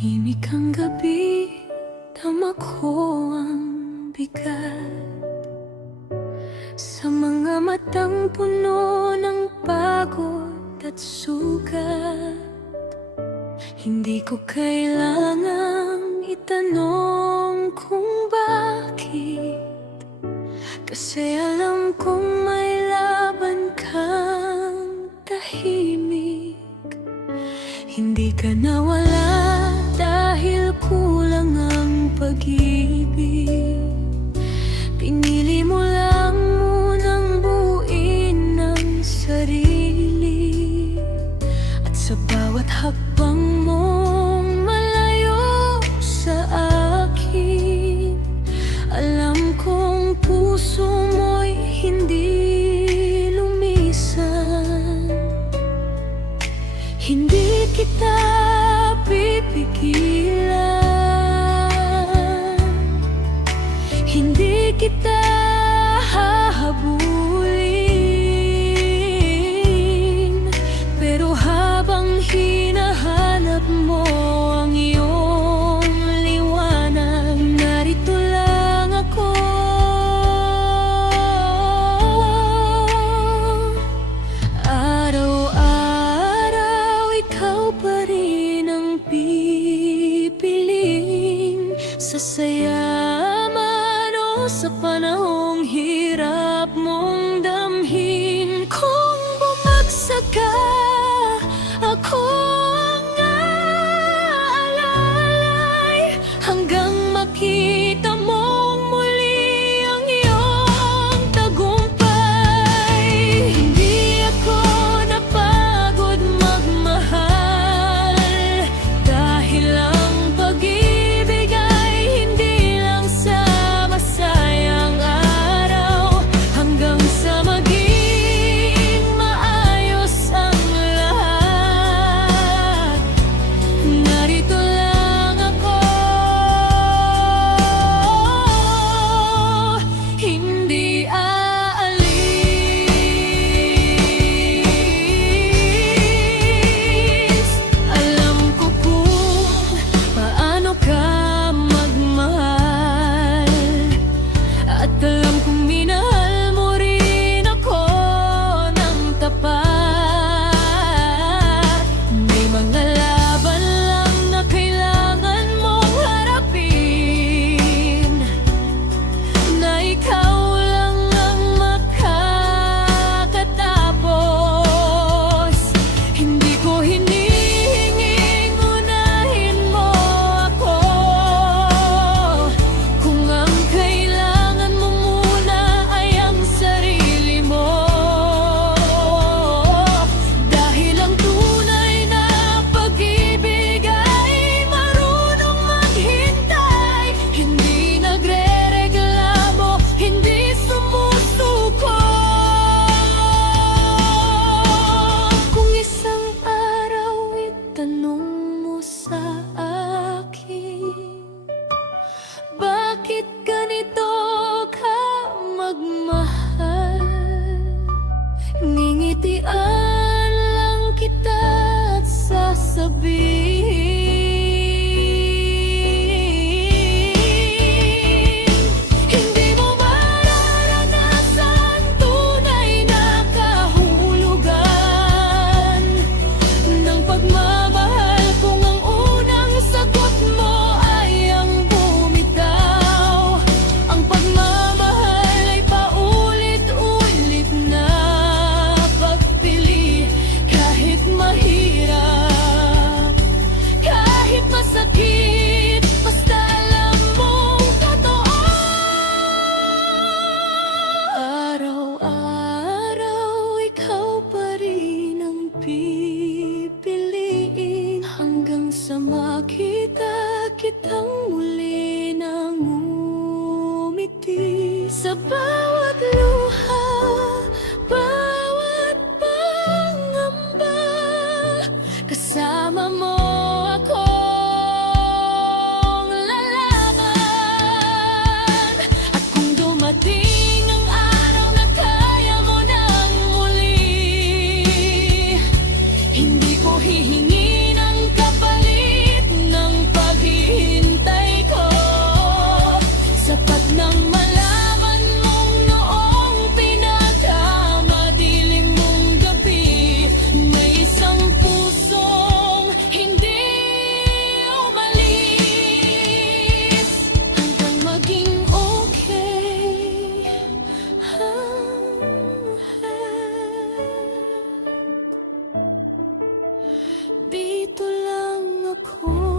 Tahimik ang gabi, dama ko ang bigat sa mga matang puno ng pagod at sugat. Hindi ko kailangang itanong kung bakit, kasi alam kong may laban kang tahimik. Hindi ka nawala dahil kulang ang pag-ibig. Pinili mo lang munang buuin ang sarili, at sa bawat hakbang mong malayo sa akin, alam kong puso mo'y hindi lumisan. Hindi kita pipigilan, hindi kita hahabulin, pero habang hinahanap mo ang iyong liwanag, narito lang ako. Araw-araw ikaw pa rin ang pipiliin, sa saya man o sa panahong hirap mong damhin. Kung bumagsak ka, ako ang aalalay, hanggang makita mong muli ang iyong tagumpay. Hindi ako napagod magmahal, dahil ang pag-ibig ay hindi lang sa masayang araw, hanggang sa maging maayos ang lahat. Narito lang ako, hindi aalis. Alam ko kung paano ka magmahal, at alam kong minahal mo rin ako ng tapat. May mga laban lang na kailangan mong harapin, na ikaw lang ang makakatapos. Hindi ko hinihinging unahin mo ako, kung ang kailangan mo muna ay ang sarili mo. Dahil ang tunay na pag-ibig ay marunong maghintay, hindi nagrereklamo, hindi sumusuko. Kung isang araw itanong mo sa akin, bakit ganito ka magmahal, ngingitian lang kita at sasabihin, hindi mo mararanasan tunay na kahulugan ng pagmamahal kung ang unang sagot mo ay ang bumitaw. Ang pagmamahal ay paulit-ulit na pagpili, kahit mahirap, kahit masakit, basta alam mong totoo. Araw-araw ikaw pa rin ang pipiliin, hanggang sa makita kitang muli nang ngumiti. Sa bawat luha, bawat pangamba, kasama mo akong lalaban. At kung dumating ang araw na kaya mo nang muli, hindi ko hihingi ng kapalit ng ako.